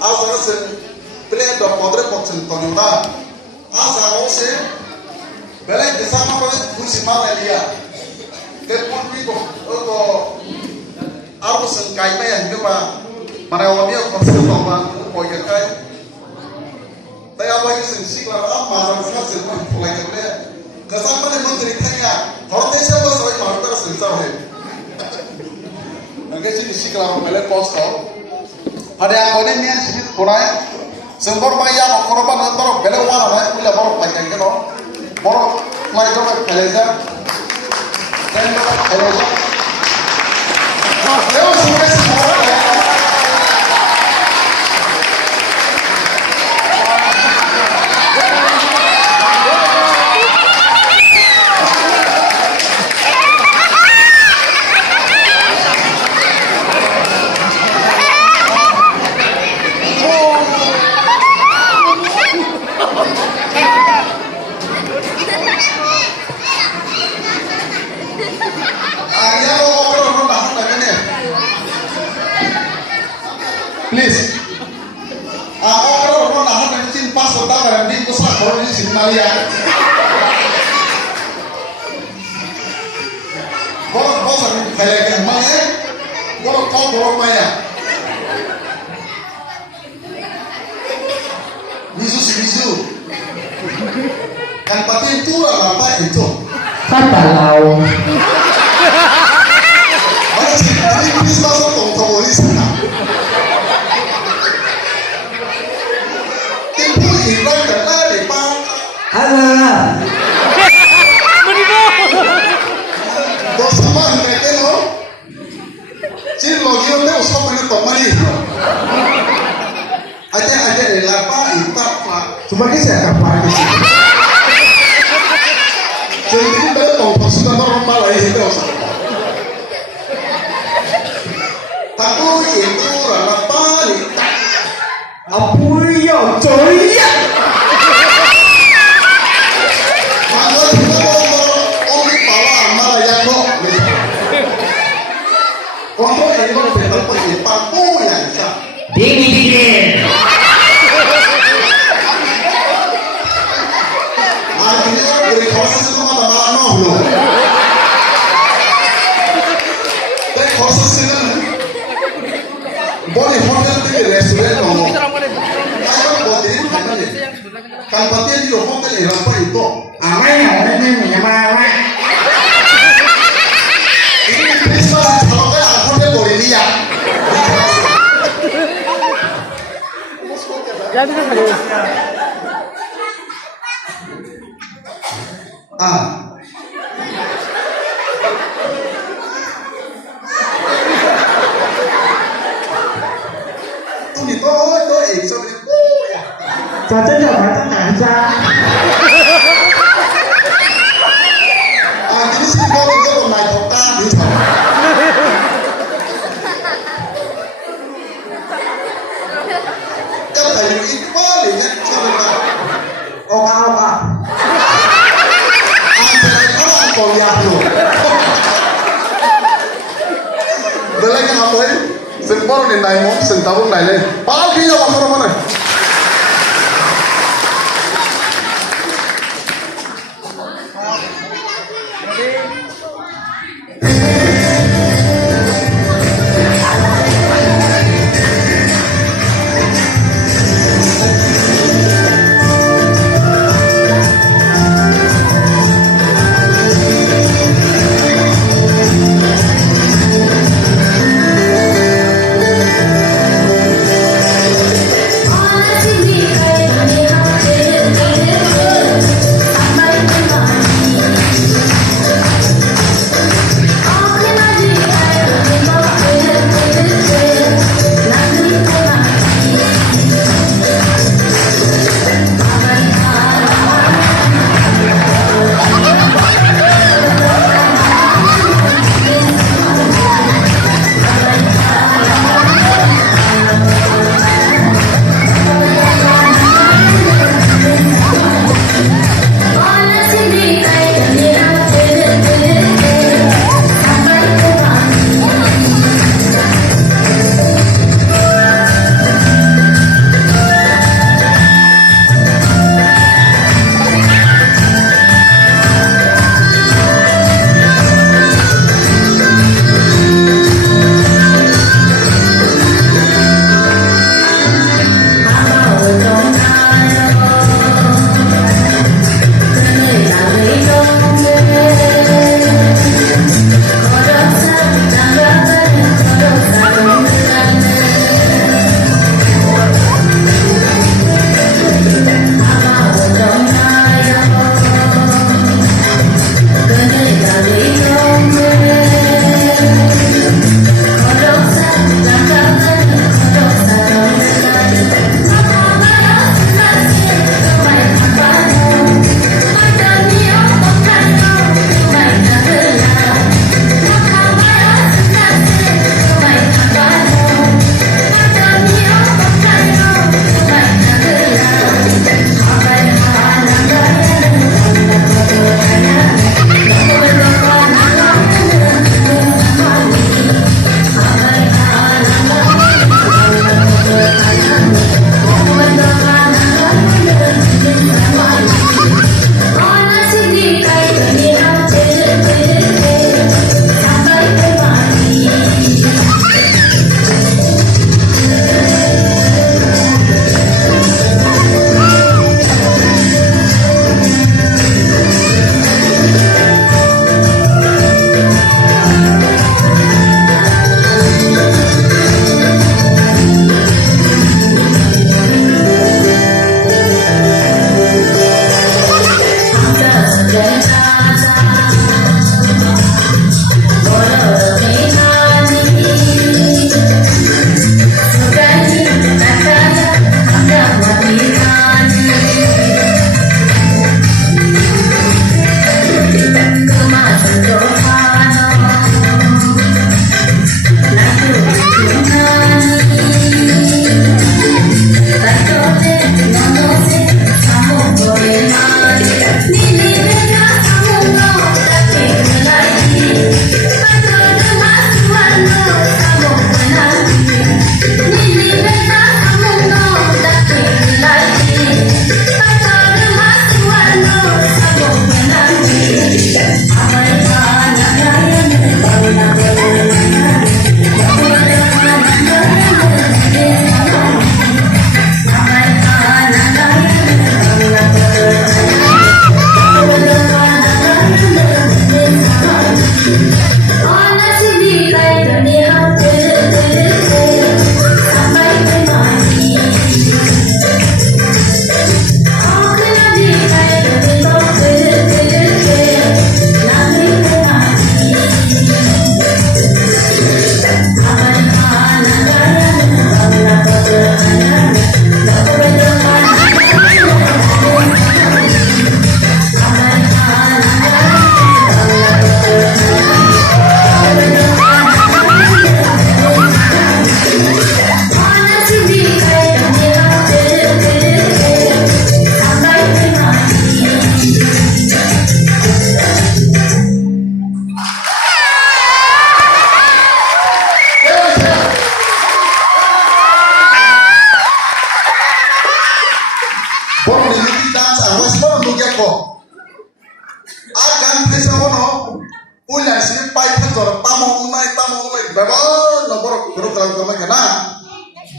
Asa sen play do podre poksen tonda. Asa ose bele desa ma ko kusi ma dia. Ke pun pi ko aku sen kai pa yang ke pa mana wabia konsen to ma ko ke kai. Tapi apa yang sen sik la amma sa sen ko like ke desa ma ne menteri thaya. Horte se bas oi ma ta sen sa hai. Nggak sih sik la bele post ko. Ada yang boleh niat sini kurang, sembor bayar korban antara bela mana mana pula baru panjang ke no, baru lagi tu peleza, dan peleza. Lewat semua semua. Please, orang nahan yang cinta saudara di pusat polisi Signalia. Bos ini kaya mana? Borok maya. Bisu. Kan pati itu lah apa itu? Kan balau. Mana sih? Ini please masuk tong polisi na. Iran kena di pang. Alah. Dos sama nete no. Ciri logi onde usah punya tomani. Aja lapa itak pak. Cuma ini saya kapal di sini. Jadi ini dari tong sudah normal aja itu usah. Tapi itu lapa itak. Apa yang jaya? Dingin. Akhirnya dari proses itu mata malah loh. Dari proses itu boleh hotel di restoran loh. Ayo boleh mana nih? Kan pasti di hotel apa itu? Amanya orang ini nyamara. Ini Christmas kalau kayak hotel boleh lihat. Tụi đi tôi ý sao vậy? Cho chân trở phải tăng nản ra. Jadi sih kau itu naik kota di sana. Kan kayu itu paling kan coba. Oka. Orang kau lihat lo. Belakang apa ini? Sempor ni naik mau, sentahun naik le. Pagi ya mana? Oh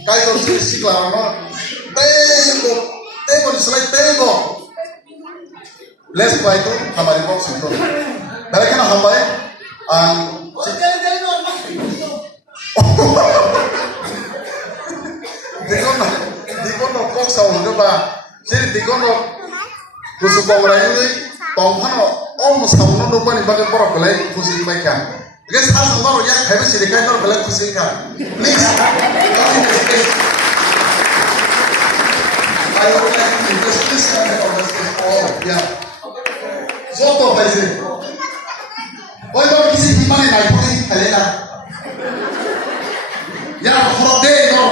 kayo sisikla no tebo di selai tebo let's play to hambari box itu balik kan hambai dikono box sama juga jadi dikono kusuk orang ini tongkano sama no bani bagai porok belai kusik mereka guys asal baru ya habis jadi kain belai kusikan please ayo kita investasi oh ya zoto baise oi baru kisi gimana naik pun kalian ya fraude no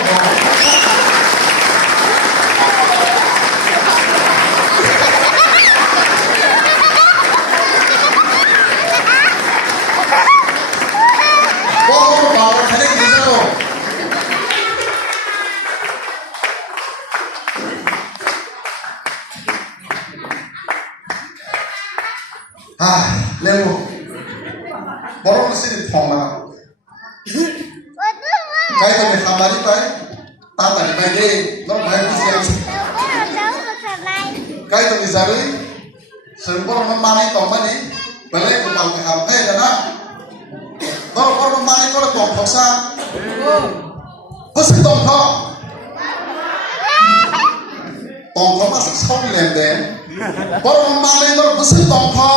lewo borong sini thoma kai to me khamari pai tata ni bai de no bai kisi kai to misarui sembor mamani tomani bale ko tau ke ham kai dana no borong mamani ko to thoksa bus tong tho mas song lem de borong mamani no bus tong tho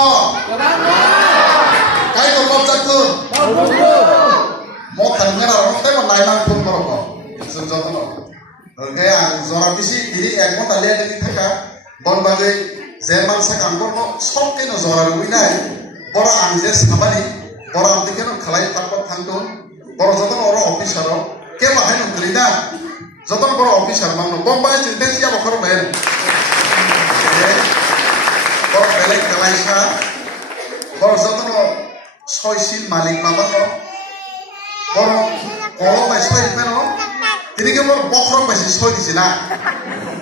cái đồ con chắc thương một thằng cái nào nó thấy một này năng thương mà rồi sừng cho nó rồi cái do làm cái gì thì em có tài liệu để thấy cả bọn bà cái dễ mang sang ăn con nó sốc cái nó do là đúng này bọn ăn dễ sao mà đi bọn ăn thì cái nó khai thác bắt thằng đó bọn cho nó ở office đó cái mà hay nó người ta cho nó bọn office mà nó bọn bà chỉ đến giờ bọn nó bền bọn cái này cái này sao bọn cho nó soisin malik mama no boro kolo bai soi pe no tini ke boro bokhro bai soi disina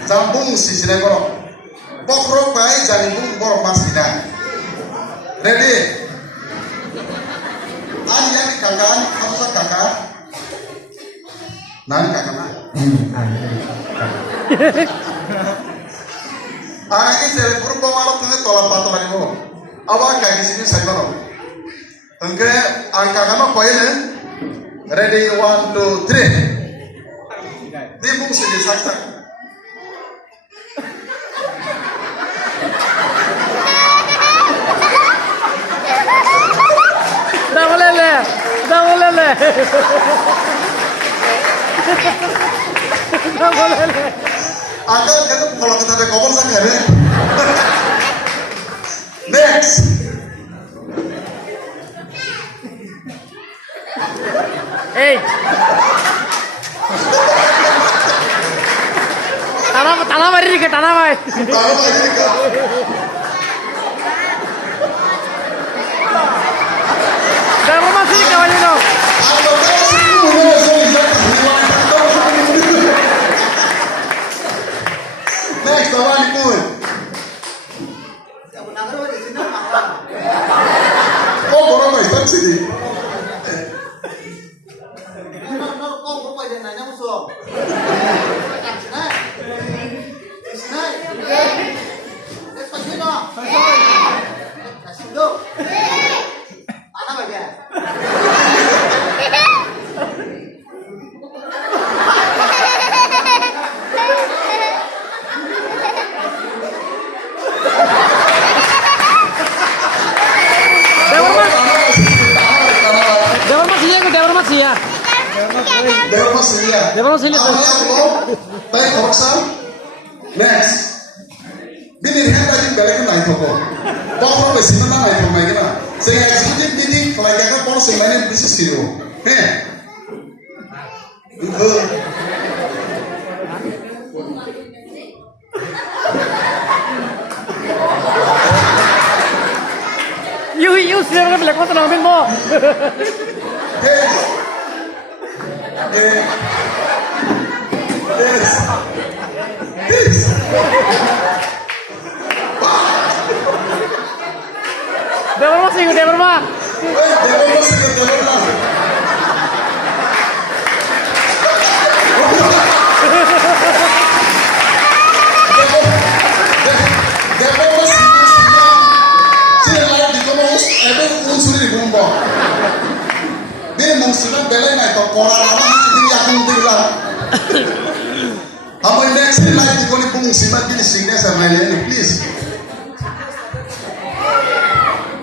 jam bung sisine boro bokhro bai jani bung boro masina ready ani yani kakak ani khamsa kakak nan kakak na ini sere puru bawalo tenge tola patolani mo awa kaki sini sai boro Oke, angka kamu koin ready 1, 2, 3. Dibung sini saksa. Dah boleh le. Dah boleh le. Angka kita kalau kita ada cover sangat ya. Next. Hey. Tanah mari ke tanah mai. Dah rumah sini kawan ini. Next, kawan ikut. Oh, borong mai tak sini. Next, bini hand tadi balik ke naik toko. Bawa besi mana naik toko naik na. Saya executive bini kalau kita pun semuanya bisnis siro. Heh. You siapa yang belakang tanah mo? Hey. Hey. Yes. Yes. Dewa mas sih, dewa mas. Dewa mas sih, dewa mas. Apa next slide di koni pung simak ini signature Mailani please.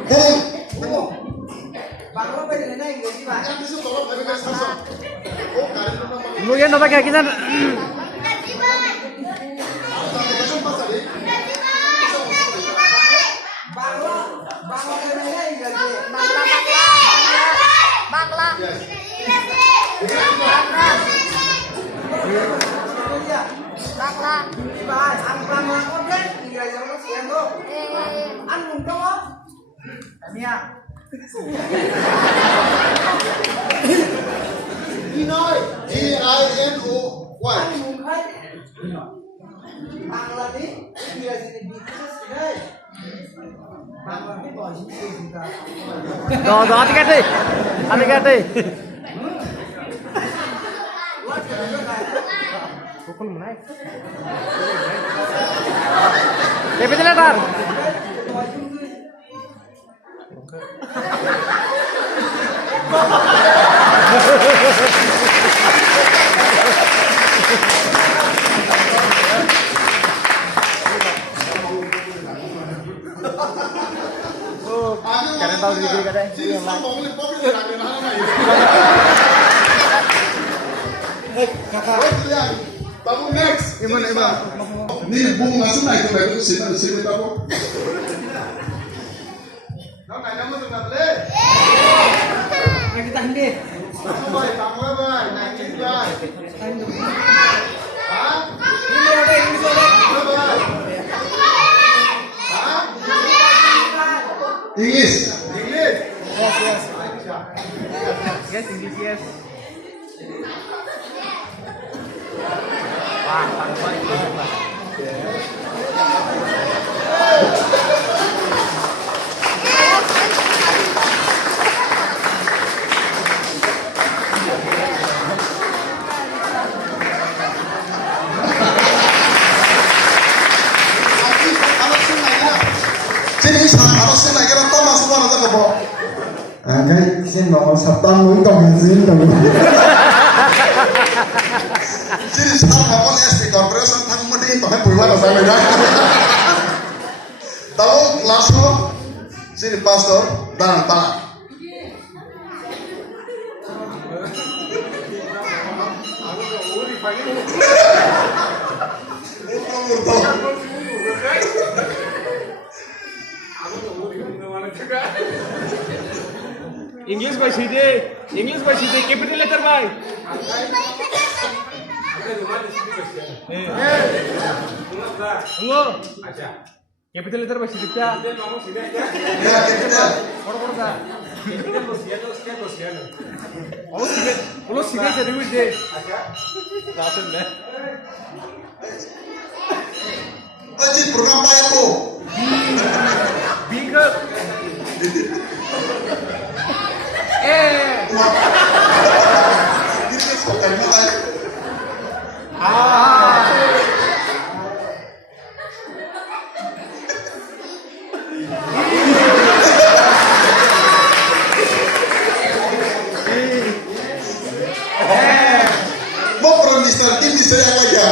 Pung. Lu yan apa kayak kita? Ginoi. G-I-N-O-Y. Dah, hati-hati. Hati-hati. Pukul menaik. Kapitulator. Karena tahu diri katanya. Baru next. Ini bung langsung naik ke baru sini tahu. Nong naik nama sudah boleh. Kita hindi. Boy, kamu boy, naik boy. Hah? Ini ada. Hah? English. Yes, English, yes. Wah, paling. Jadi harus naik ke atas masuk mana tak kebo? Cái xin một sập tâm mũi đồng xin đồng. Jadi sama kon SD Corporation thang mending pakai buiwan atau apa ya? Tahu langsung jadi pastor dan tanah. English by CD, capital letter by. Enggak. Capital letter by CD क्या? Ya kita. Kor सा. Ulo CD से रिव्यू दे. राशन ले. Aji program apa itu? Big. Ini kan soal mulai. Mau produser tim bisa yang aja.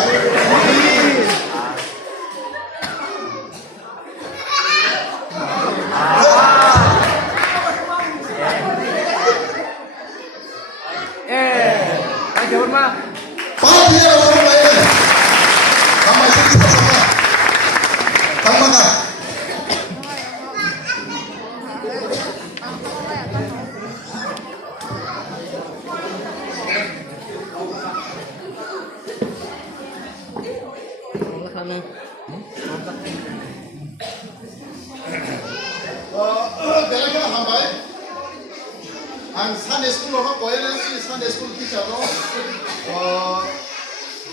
Jawab mah. Pak dia orang lain. Sama sini sama. Sama kan? Belajar hambai. Ang Sunday school orang boleh sih Sunday school teacher orang.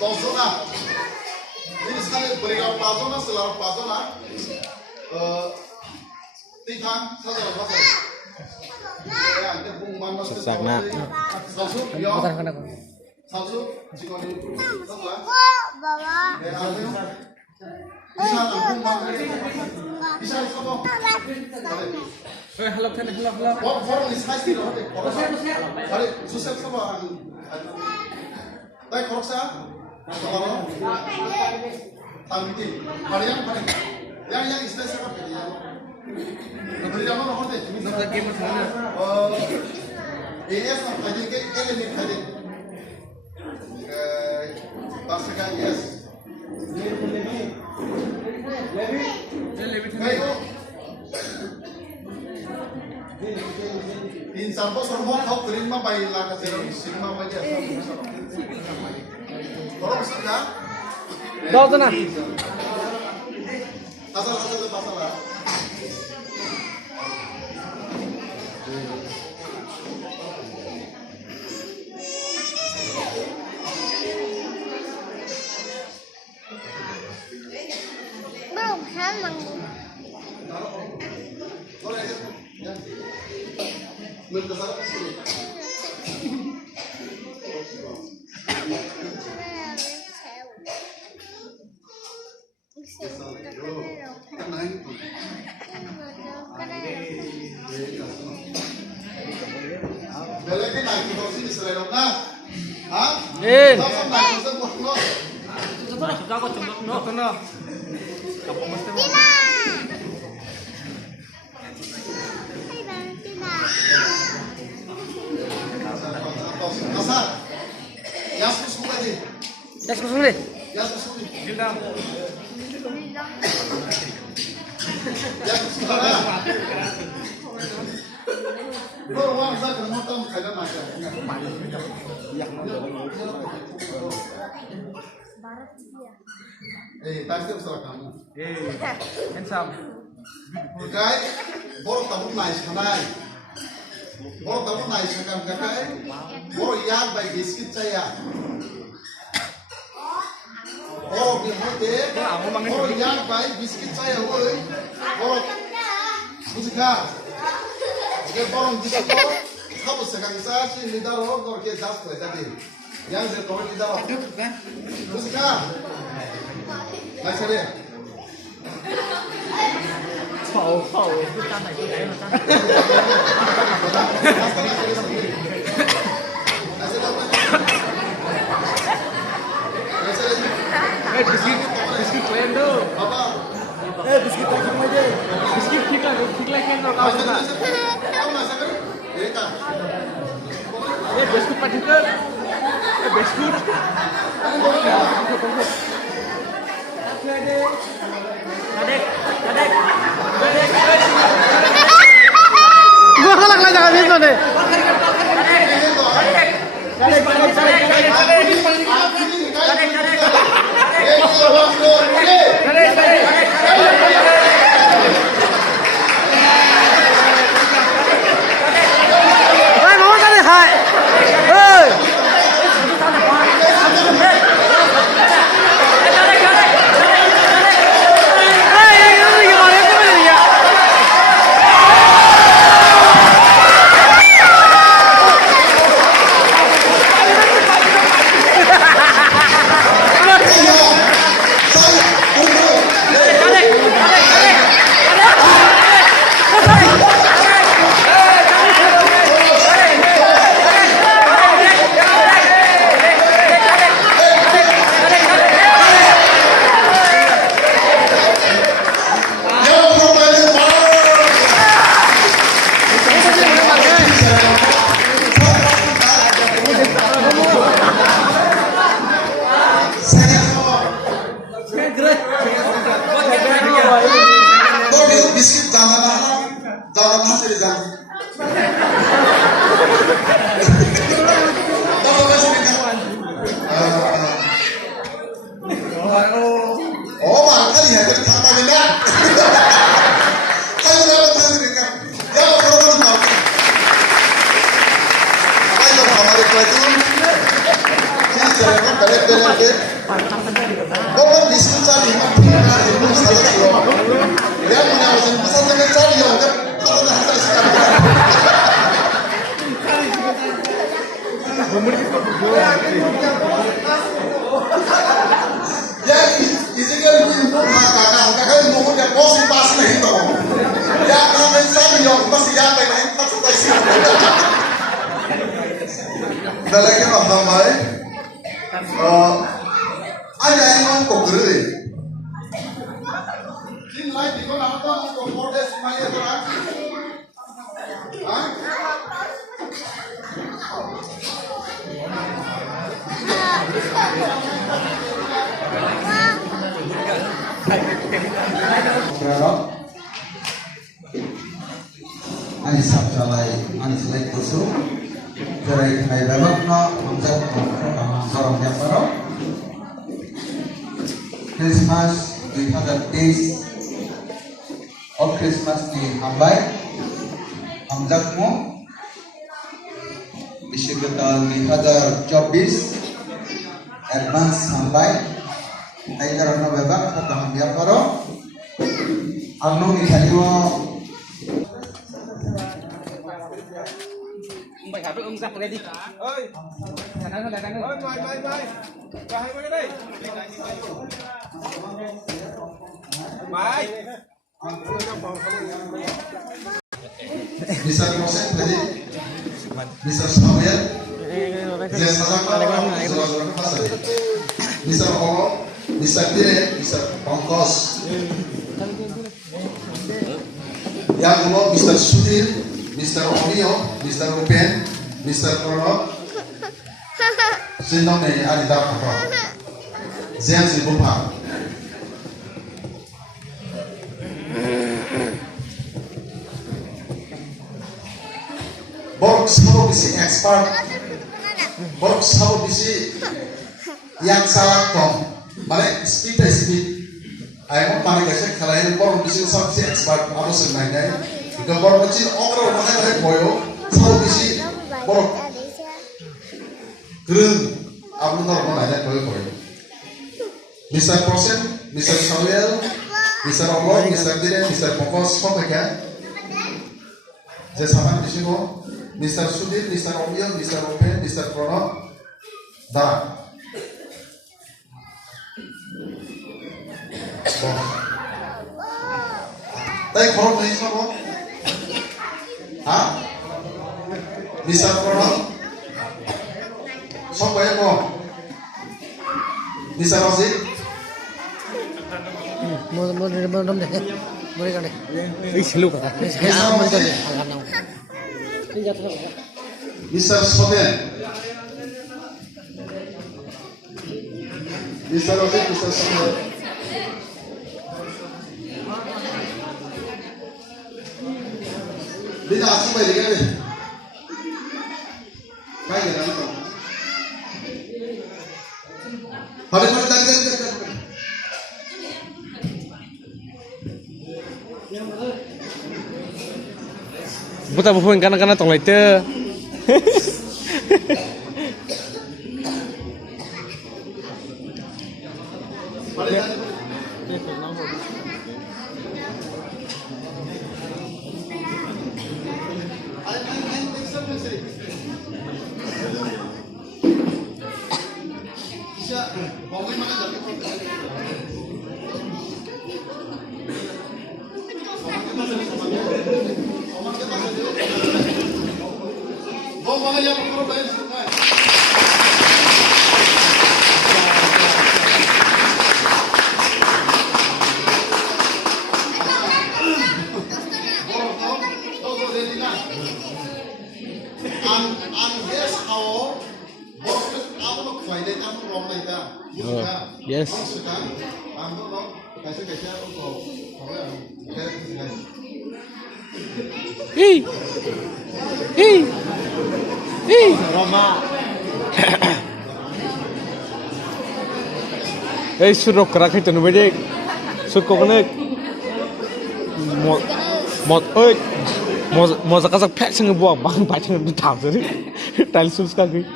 Dosona. Ini Sunday berikan pasona selalu pasona. Tingkang saja pasona. Ya, kita bung mana Sesakna. Salsu, yo. Salsu, jika ni. Baba. Bisa bung mana? Bisa apa? Hello, hello. Orang ini size ni loh. Orang susah sama. Baik koroksa. Kalau tampil. Kalian paling. Yang istilah siapa dia? Beri nama nomor deh. Nomor game mana? Oh, ini sama tadi ke element tadi. Pasukan yes. Baik. Insan bos semua kau terima baik lah keseluruhan semua wajah. Orang sudah. Kau tenang. Asal lah. Belum sama. Boleh aja. Ya. Mengesal sini. Belakang naik di sini selain apa? Hah? Sama naik di sana no. Sudah kau cuma no. Kamu mesti mau. Tina. Hai bang Tina. Asal. Yas kusuk aja. Jas kusuk deh. Yas kusuk. Bilang. Yas kusuk lah. Bro, wang saya kerana tahu kagak macam. Pasti usaha kamu. Handsome. Kai, boro tabuk naik kanai. Boro tabuk naik sekarang kai. Boro yang baik biskit saya. Boro bihote. Boro yang baik biskit saya, woi. Boro, musika. Oke, boro biskit boro. Kamu sekarang saya sih lidah roh, boro ke jas kau tadi. Yang saya kau lidah roh. Musika. Baik saja. Hậu cứ chăn này cứ đấy mà chăn. Biscuit của em đâu? Biscuit tao không aja. Biscuit ठीक lagi kan kau suka. Biscuit pasti tu. Biscuit. Adek. Gua kalah jangan itu deh. Biskuit jangan hasil jangan. Tahu masih kan? Oh, makan ya dari tanpa benda. Saya dapat hasil kan? Ya, kalau mau tahu. Ayo, hamaरे platoon. Ini jalan berat-berat deh. Kau biskuit tadi makan itu salah satu. Ya, mana macam pasal dengan cari yang kan kalau dah hasil sekarang. Ya, isinya ini kakak mau dia bosi pas nih tu. Ya, kalau misalnya yang pasti yang lain tak sampai sini. Dah lagi apa mai? Ada yang kok gede. Ini lagi kok nama kok mode semuanya terang. Hah? Berapa? Ani sabjalai, ani selai kusuk. Gerai kenai babak no, amjad sorong yang baru. Christmas 2000 days of Christmas di Hambai. Amjadmu Isyuketal 2024 advance Hambai. Ajar no babak ketang yang baru. Anu ikanyo Mày hả ông giặc lên đi. Ơi. Đang ơi, mày. Vào hai cái đây. Mày. Bisa proses tadi. Bisa Samuel. Bisa pasar. Bisa Olo, bisa Tire, bisa Pongkos. Yang kedua bisa Sudir, Mr. Omio, Mr. Rupen, Mr. Prono. Sinong ni ada apa? Zian si bupa. Borok selalu bisi expert. Borok selalu bisi yang salah kom. Balik speed. Ayam mana guys? Kalau ini borok bisi selalu bisi expert. Aku sebenarnya. Jika borok kecil orang mana boyo selalu bisi borok. Gerung. Aku normal aja boyo. Mr. Prosen, Mr. Samuel, Mr. Omlo, Mr. Dire, Mr. Pokos, apa kan? Saya sama di sini. Mr. Sudir, Mr. Omio, Mr. Rupen, Mr. Prono, dah. Tapi korang ni siapa? Hah? Mr. Prono? Siapa yang kau? Mr. Rosi? Mau dong deh, boleh kan deh. Lu kakak. Mau dong deh, akan Mr. Soben? Mr. Rosi, Mr. Soben? Bina asal bayi kan ni? Bayi kan? Hari mana tadi? Buta bufuin kana tong laite. Yes. Roma. Suruh kerak itu nubedek. Suruh kokonek. Mau sekarang pek sengebuang bang bacaan betah jadi. Tali sus kaki.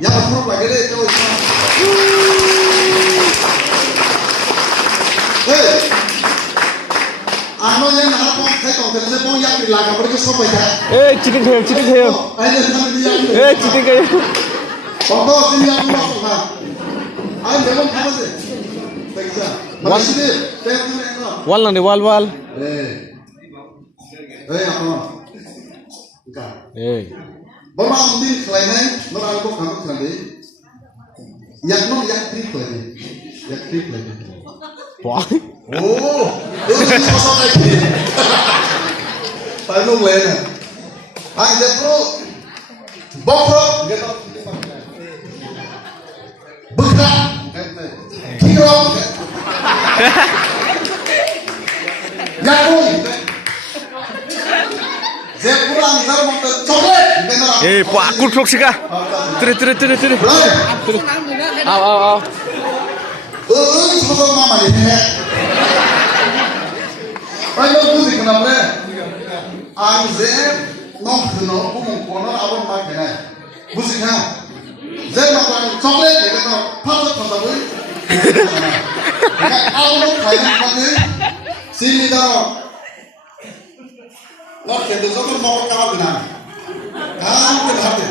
Ya aku lagi deh itu. Hei, anu yang apa? Saya tahu kerja pun yang dilakukan berarti siapa ya? Chicken kayo. Chicken kayo. Pokok sini yang mau kan? Ayo memang apa sih? Terima. Masih deh. Terima. Wal nanti wal. Apa? Enggak. Orang mungkin selainnya orang aku kamu sendiri. Yang non yang trik lagi. Wah. Oh, itu sosok lagi. Tahu lainnya. Ada pro, bokrok, gitu. Berat, kilo, jagung. Saya kurang, saya mau ke coklat. Pak aku truk sih kah? Terus. Aw. Sosok mama ini. Ayo musik kenapa? Anjir, noh umum kono awam makan. Musik ha. Saya makan coklat, kita tu pasal pasal. Awam kain makan. Sini dah. Noh kita sosok mau kawan benar. Kamu kenapa?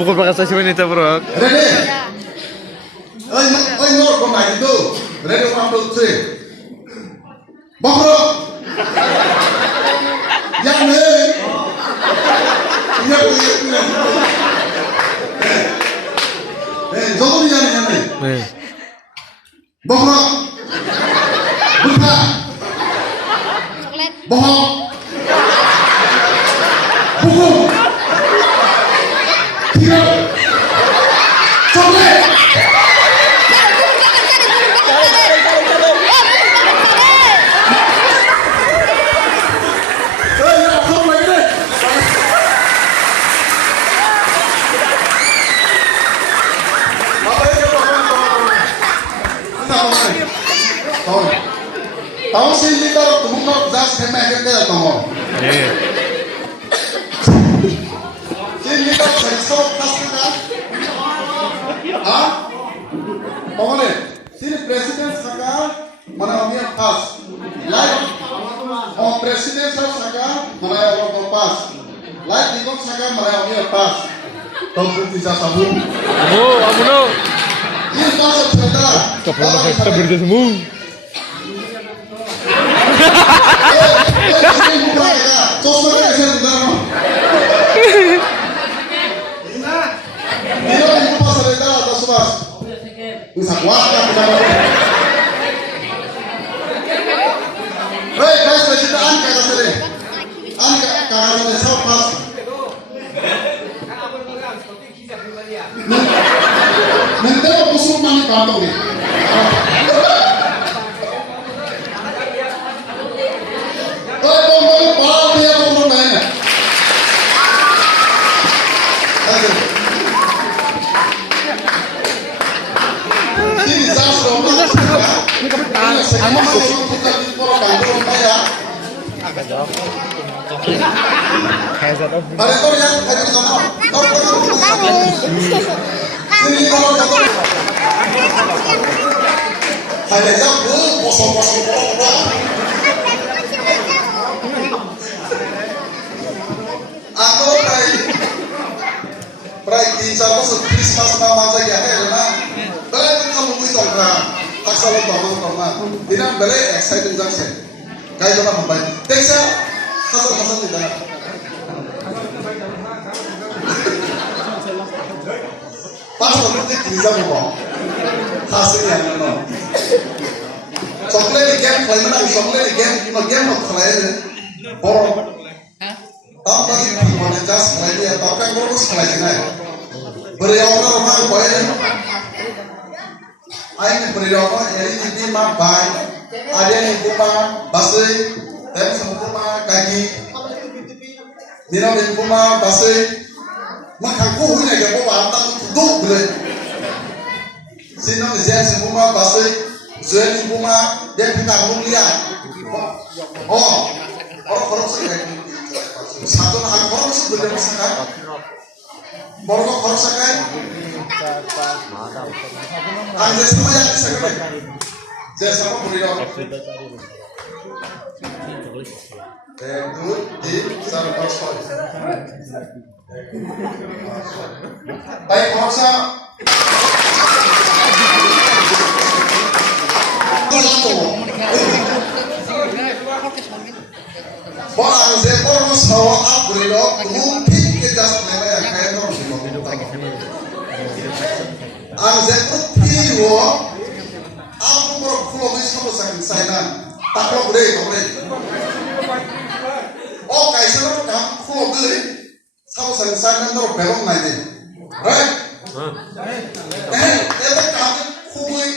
Pukul pakai stasiun ini bro. Ready? Oi, no, kau nak itu. Ready, 1, 2, 3. Bokro. Yang ni. Jauh ni yang ni. Bokro. Buka. Bohong. Buku. Tiga. Coklat. Tahu sih ni kalau tuh mau jas kemek kita tahu. Sini kalau sensor pasti kan? Ah? Tahu ni? Sini presiden sekarang mana orang pas? Live. Oh presiden sekarang mana orang pas? Live di kau sekarang mana orang pas? Tahu pun tidak sabun. Oh, amuno. Ini pasal cerita. Kapal kita berdua semua. Christmas mama saja na bala kamu itu orang tak salah tahu tidak bala excited jangan kayak orang membaca teksa hasal tidak pas waktu itu kita mau hasil yang mana coklat di game play mana coklat di game mau play borong apa sih mau jas play dia tapi kan bagus play nih beriawan rumah boy aing beriawan jadi di mah bay ada yang rumah basui dan semua kaki minum di rumah basui makan kuhunya ya bawa antang duduk boleh sinong jen semua basui jen di rumah dia kita mulia oh orang sekali satu hal orang sebelum masakan borok orang sekali anda semua yang sekali jadi sama beriawan good di server soy. Baik pemirsa. Bola, sawa upgrade lo mungkin kita selama ya kayak orang sih ang zetu piwo aku mau pulau di sana sakit saya tak lo boleh oh kayak sana kan pulau beli sama sakit saya nanti belum nanti right itu kami kubui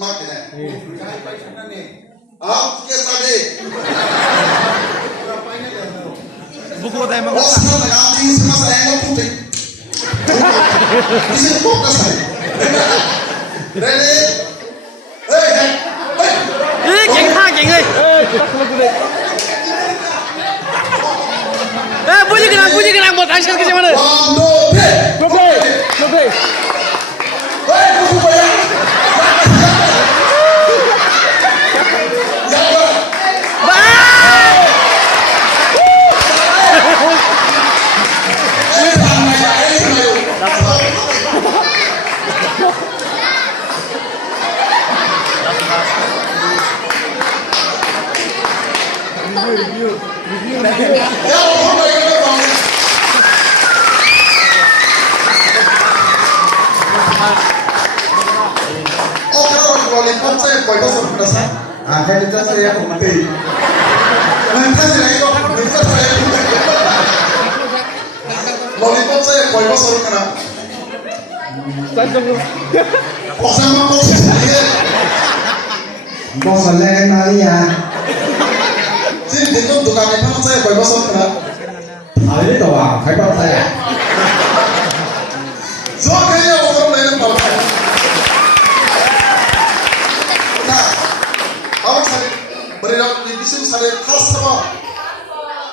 makanya कैसा दे buku बताए मगर बॉस ना लगा दी समझ रहे हैं कुछ इसे फोकस है ready geng ơi bunyi kenang buat action ke mana one two three hey buku bayar Akan kita saya bukti. Nanti saya itu bisa saya lollipop saya koi bos orang kena. Bosan mau bos saya. Bos lagi nari ya. Jadi itu tukang itu saya koi bos orang kena. Hari itu ah, kayak apa saya? So kayaknya orang lain tahu. Awak saya beri di bising saya khas sama.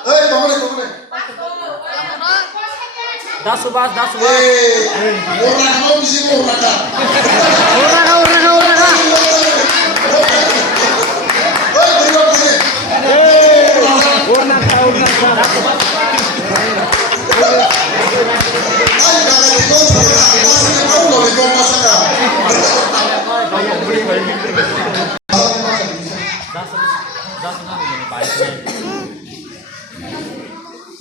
Tunggu. Das subas Orang mau bising orang kan.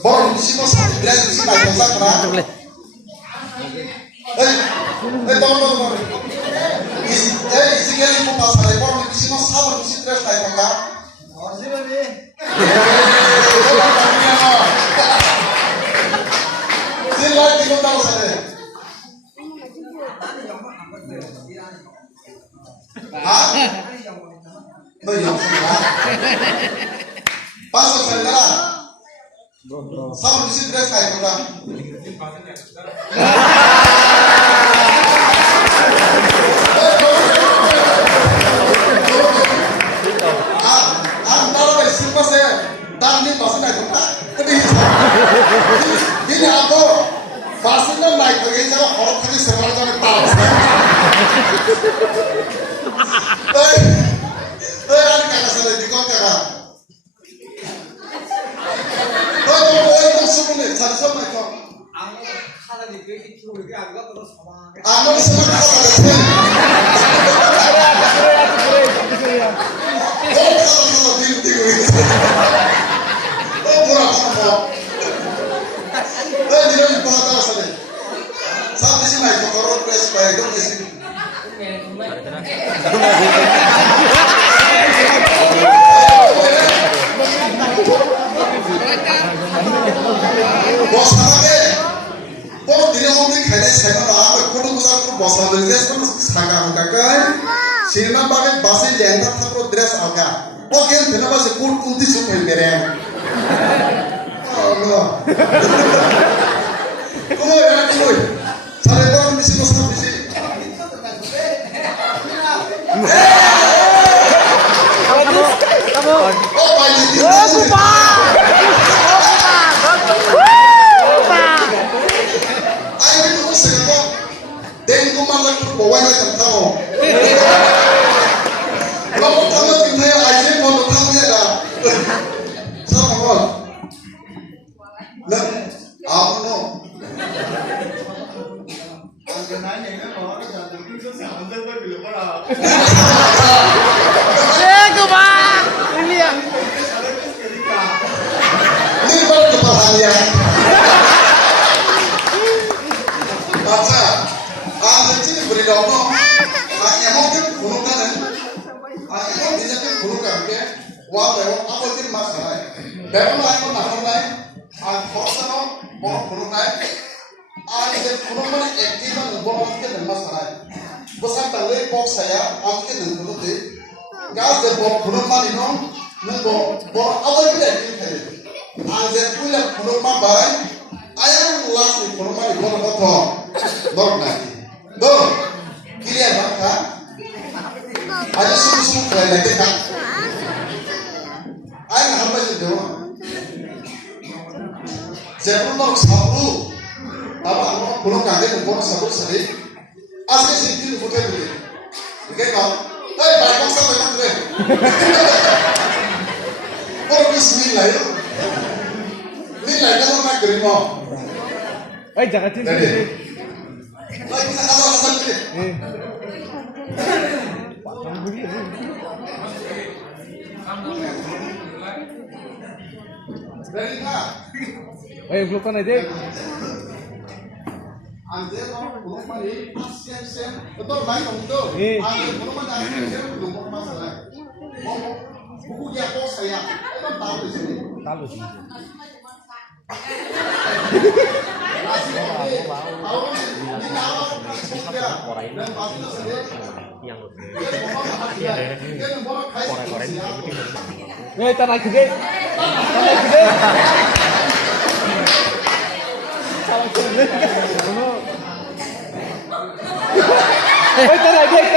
Baru di sini masih di sini naik besar kan? Tolong. Isi kali mau pasal baru di sini masih sama di sini terus naik kan? Sini lagi di kota sana. Hah? Tuh yang pasal sana. Sama di sini dress kayak apa? Antara bersama saya dan ini pasal naik apa? Ini aku pasal naik lagi saya orang tadi sebenarnya jangan tahu. Ada kakak saya di kota kakak. Sirna bagai bahasa jenda thapro dress alga. Oke, kenapa sih kur kunti sukai bereng? Allah. Kamu enak tuh. Saya baru misi mesti misi. Oh, bayi itu. Ayo itu sekarang. Dan kumalah bawa aja kamu. Kamu kamu tinggal aja mau kamu ya dah. Sama kau. Nah, aku no. Ini ya. Ini baru kepala. Baca, jadi beri dong. Emang dia bunuh kan? Emang dia kan bunuh kan? Wah, apa itu masalah? Bagaimana aku nak bunuh? Fokus mau bunuh kan? Jadi bunuh mana? Ektiman bunuh itu masalah. Besar tanggung fokus saya, aku itu bunuh deh. Gas jadi bunuh mana itu? Nunggu, apa itu ektiman? Jadi punya bunuh mana? Ayam last ni bunuh mana? Bunuh apa? Dor nanti. Dor, clear bangka. Aja sungguh kalian nanti kan. Ayam apa sih doa? Sebelum orang sabru, apa orang pulang kaget orang sabru sendiri. Asli sih itu bukan begitu. Oke kau, banyak sampai mana? Orang bismillah itu. Bismillah itu orang kerimo. jangan cinta. Lagi bisa kasar gitu. Dari mana? Pelukan aja. Anjir, belum mandi. Siap. Betul, baik betul. Anjir, belum mandi. Anjir, belum masalah. Buku dia kok saya. Kan tahu di sini. Tahu sih. Tanah gede. Tanah gede.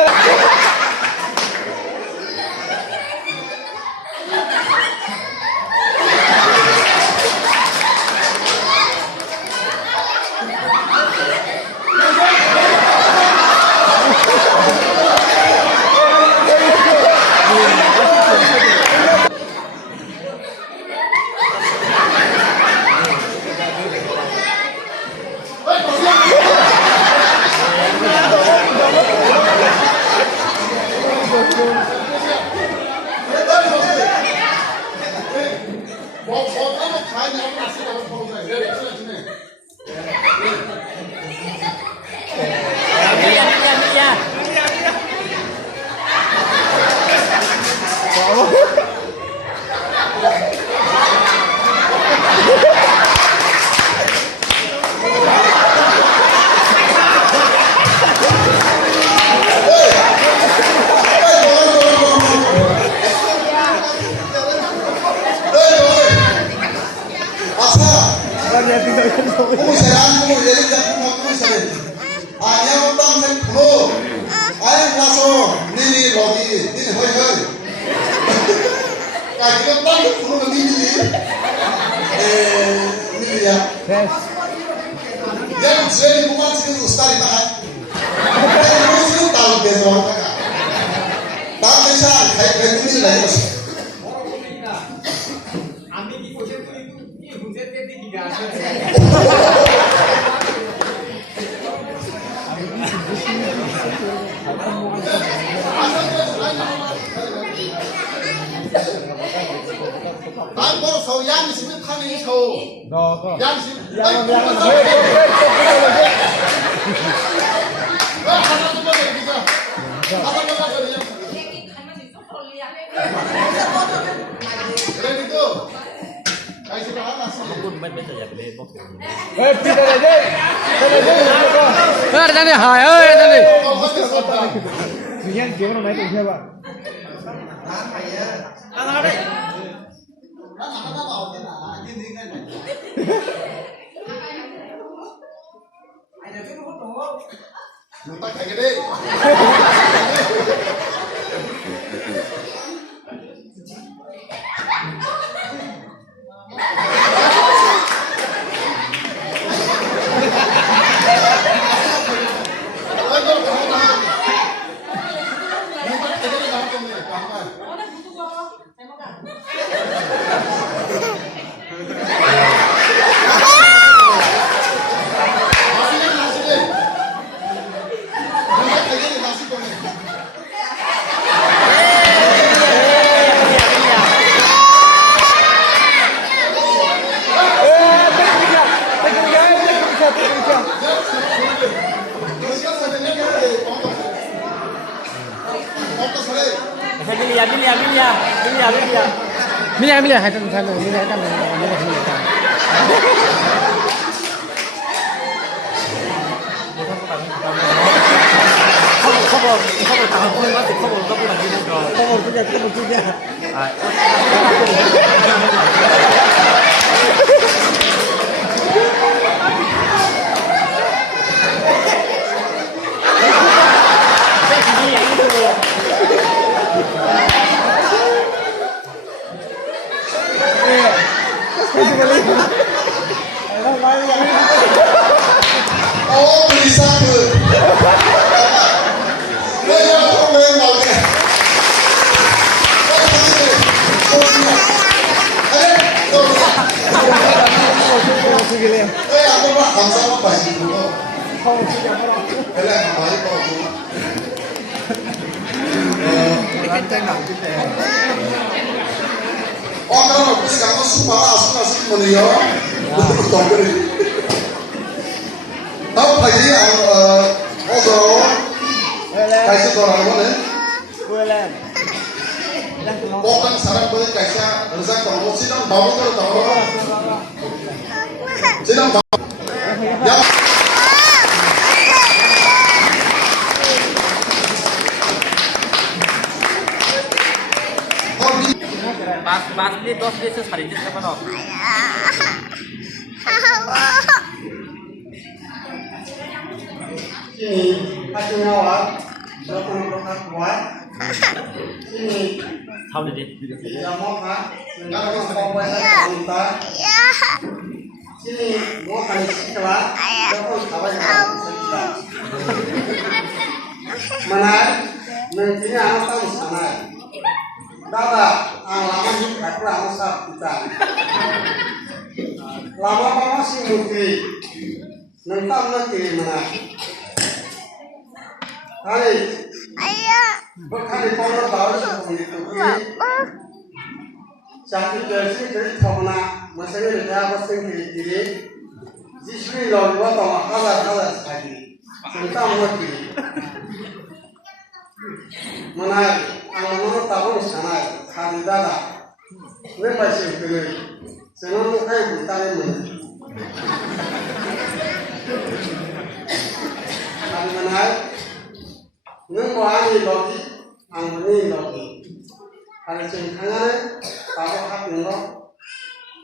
Mila hai tan san Mila kan Mila sini kan. Oh, bisa tuh. Saya mau mau deh. Aku mah bangsa mah pasti dulu. Kalau baik kok. Oh, kalau kamu suka asal meniyo, betul betul. Tahu lagi overall, kaisa orang mana? Orang sekarang boleh kaisa, rezeki kalau sidang bawa tu tahu. Sidang bawa. Ya. Basli 10 देश से सारी चीज का बनाओ Sini kasih ngawal, berapa berkat kuat. Sini थाम दे yang mau kan, nggak mau bawa saya minta. Sini mau kali sekolah, berapa kawan sekolah. Mana? Nantinya anak tahu sana. Dada, lama hidup aku lama sah kita. Lama sih mungkin. Nanti mana? Kali. Berkali kalau tahu seperti itu. Satu dari thomna, masalah dia apa sendiri. Jisri lalu apa hal lagi. Tentang mati. Mana angin tahu sana, hari dada. Mereka sendiri. Senang kayak bertanya mana. Hari mana? Nunggu ani lagi, angin lagi. Hari cengkangnya, tahu hak nunggu,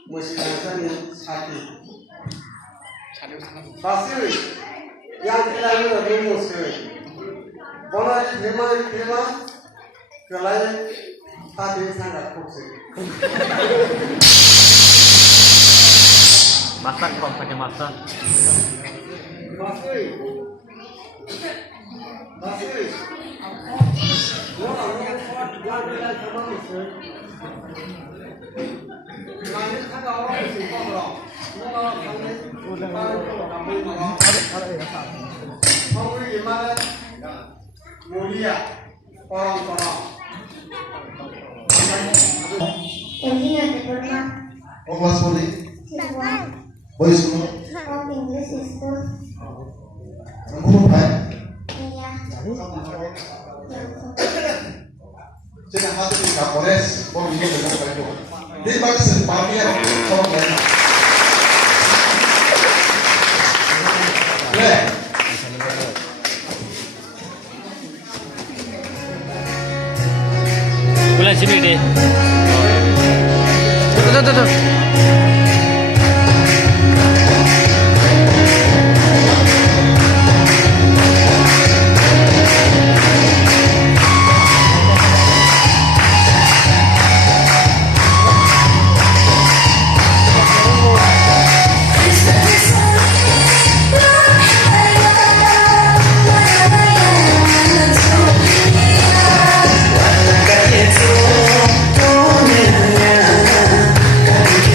mesti langsung hati. Pasti, yang kita ini mesti. Bola terima, kelai hati sangat fokus. masak kok pakai masak Mulia orang-orang. Oh, kelas boleh. Bye. Boleh semua. English is good. Kamu apa? Yeah. Jadi hati di Kapolres, kau bisa dengan baik. Di bagian sepapian, kau baik. bulan sini deh Tuh. Hãy subscribe cho kênh Ghiền Mì Gõ để không bỏ lỡ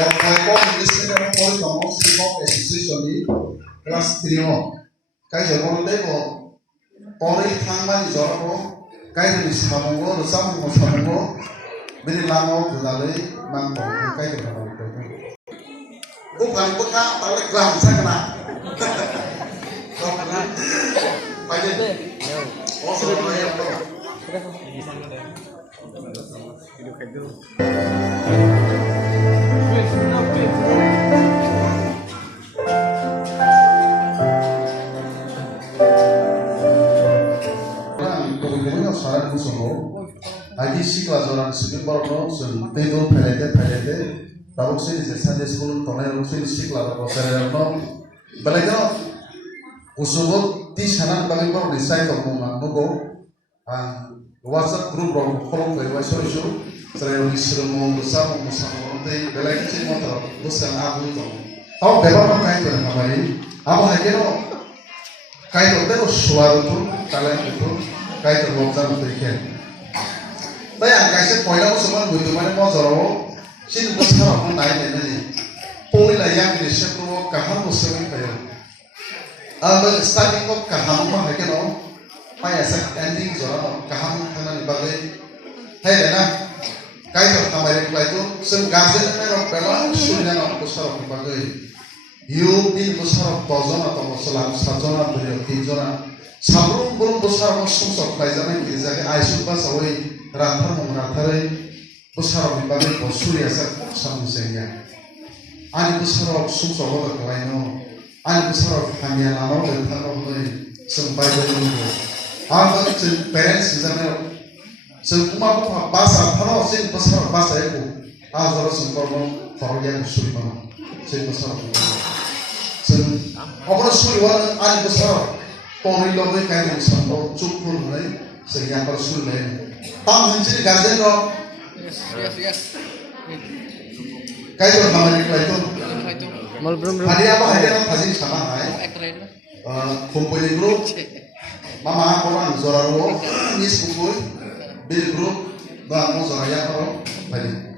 Kalau English ni orang boleh ngomong Singapore Association ni kelas 3 mo. Kaya kalau teko, orang thangman di jorok mo, kaya ni samungo, samungo, beri lango budale mangkok, kaya kalau teko. Bukan bukan, tak kelam saya kena. Kau kena, pagi. Oh, sudah ya, saran musuh, lagi sih kelas orang sebelum baru tidur pelete, tabuk sini Sunday school, tonel sini sih kelas orang serem belajar usul di sana kami baru decide untuk menunggu, WhatsApp group orang kolom keluar isu, serem serem besar nanti belajar sih motor, bukan aku itu, tahu berapa kaya itu kemarin, apa lagi no, kaya itu suara itu, kalian itu kaya terlontar berikan. Tapi yang kaya poinnya semua butuh mana mau jauh, sih besar aku naik ini. Poin yang Indonesia tu kaham musuhin kaya. Abang starting kok kaham mah kaya no, payah sak ending jauh kaham kanan bagai. Hei na, kaya kemarin itu semgazen mereka belang sudah no besar aku bagai. You din besar dozen atau selang sajona beliau tijona. Sabrung belum besar masuk supply zaman kita jadi aisyah pas awal rantar mengantarai besar dibanding bosul ya sama sehingga ani besar masuk supply kelainu ani besar hanya nama dan tanpa boleh sampai dulu apa itu parents zaman semua apa bahasa apa sih besar bahasa itu azar sempurna farlian musul mana sih besar apa musul wan ani besar Pori logo kaya ni sambo cukul mulai sehingga persul lain. Tam hancur gazen ro. Yes. Kaya tu kamarin itu. Hari apa hari apa hasil sama hai. Kumpul grup. Mama orang zoraro, nis kumpul, bil grup, bang zoraya karo, hari.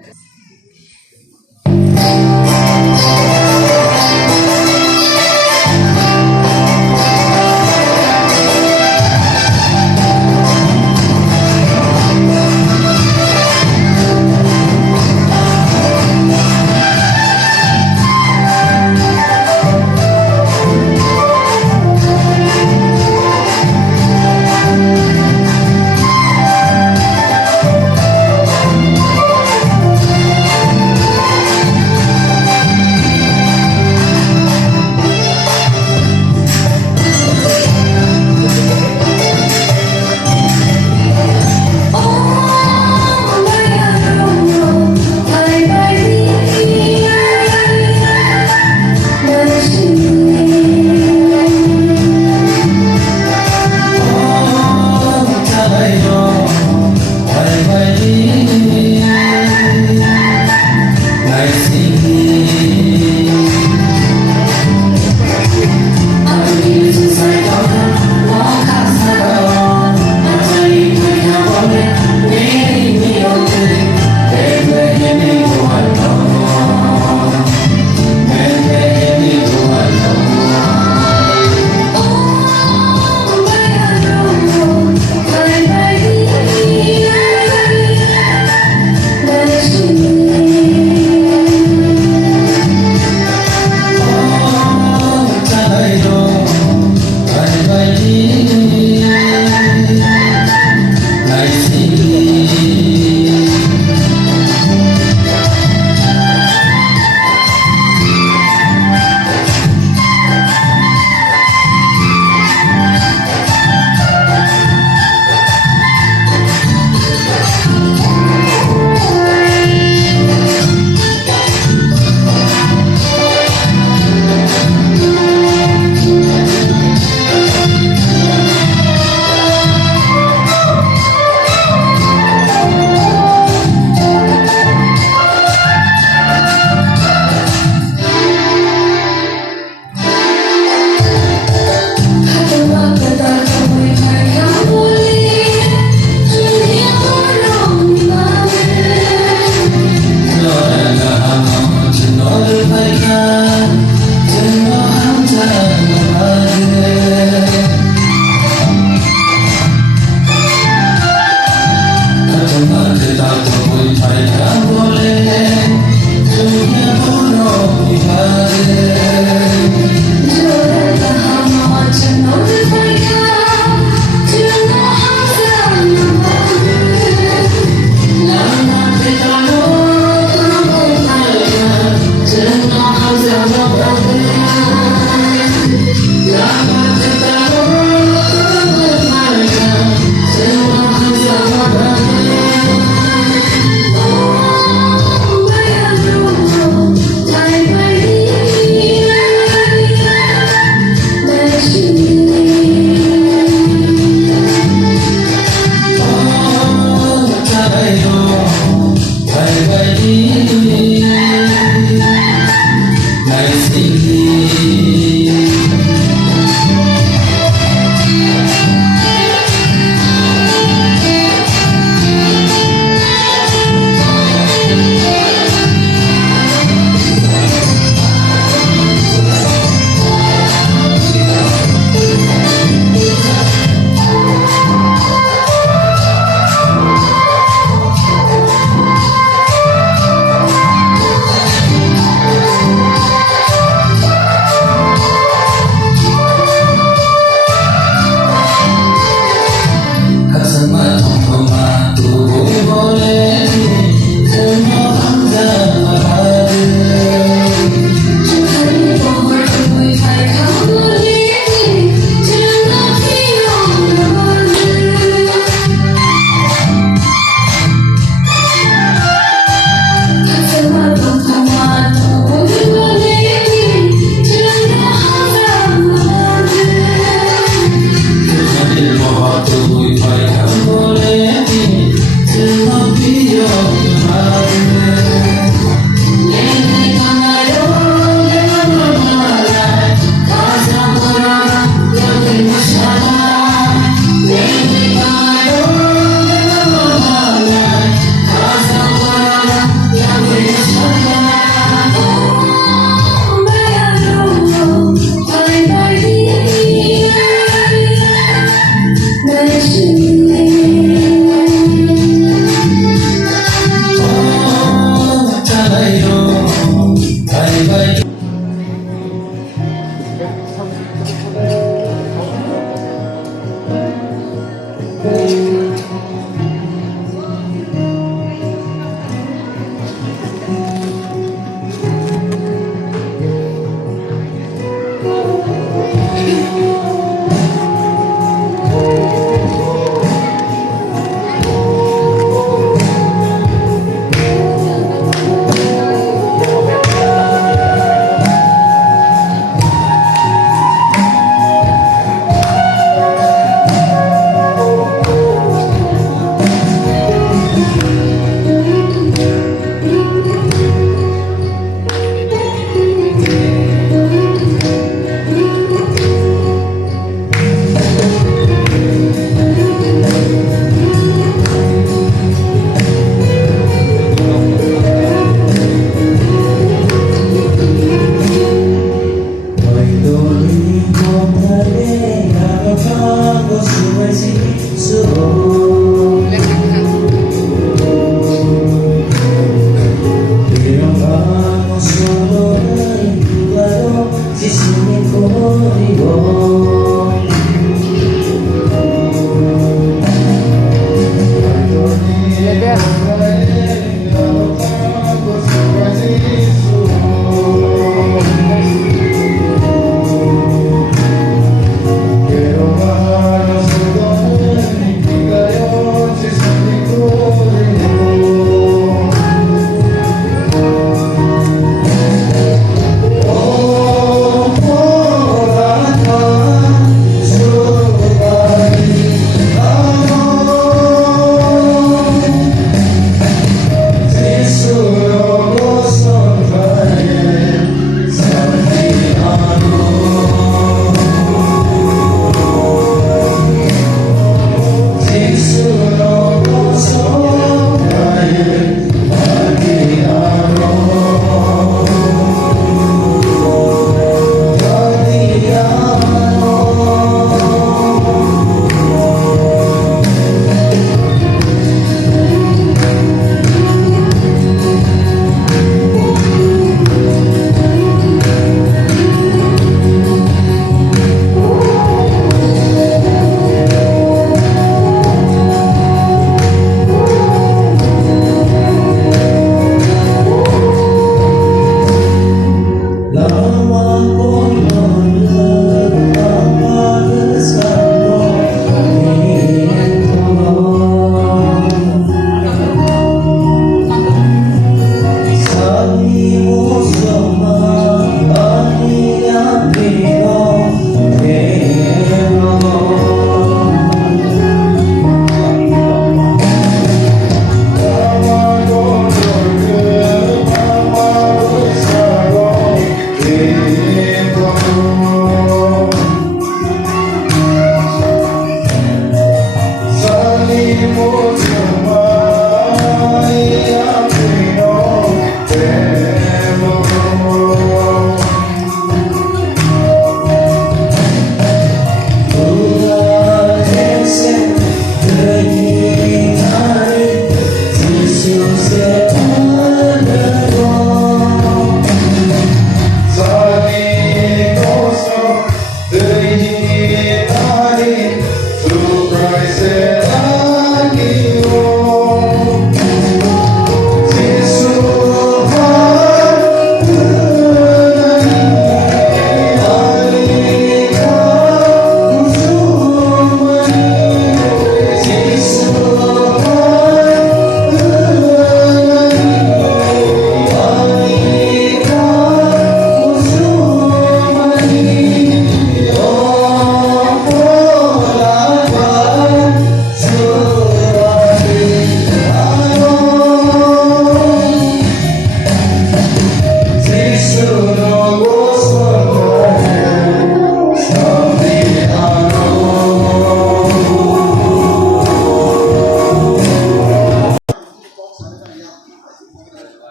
Musa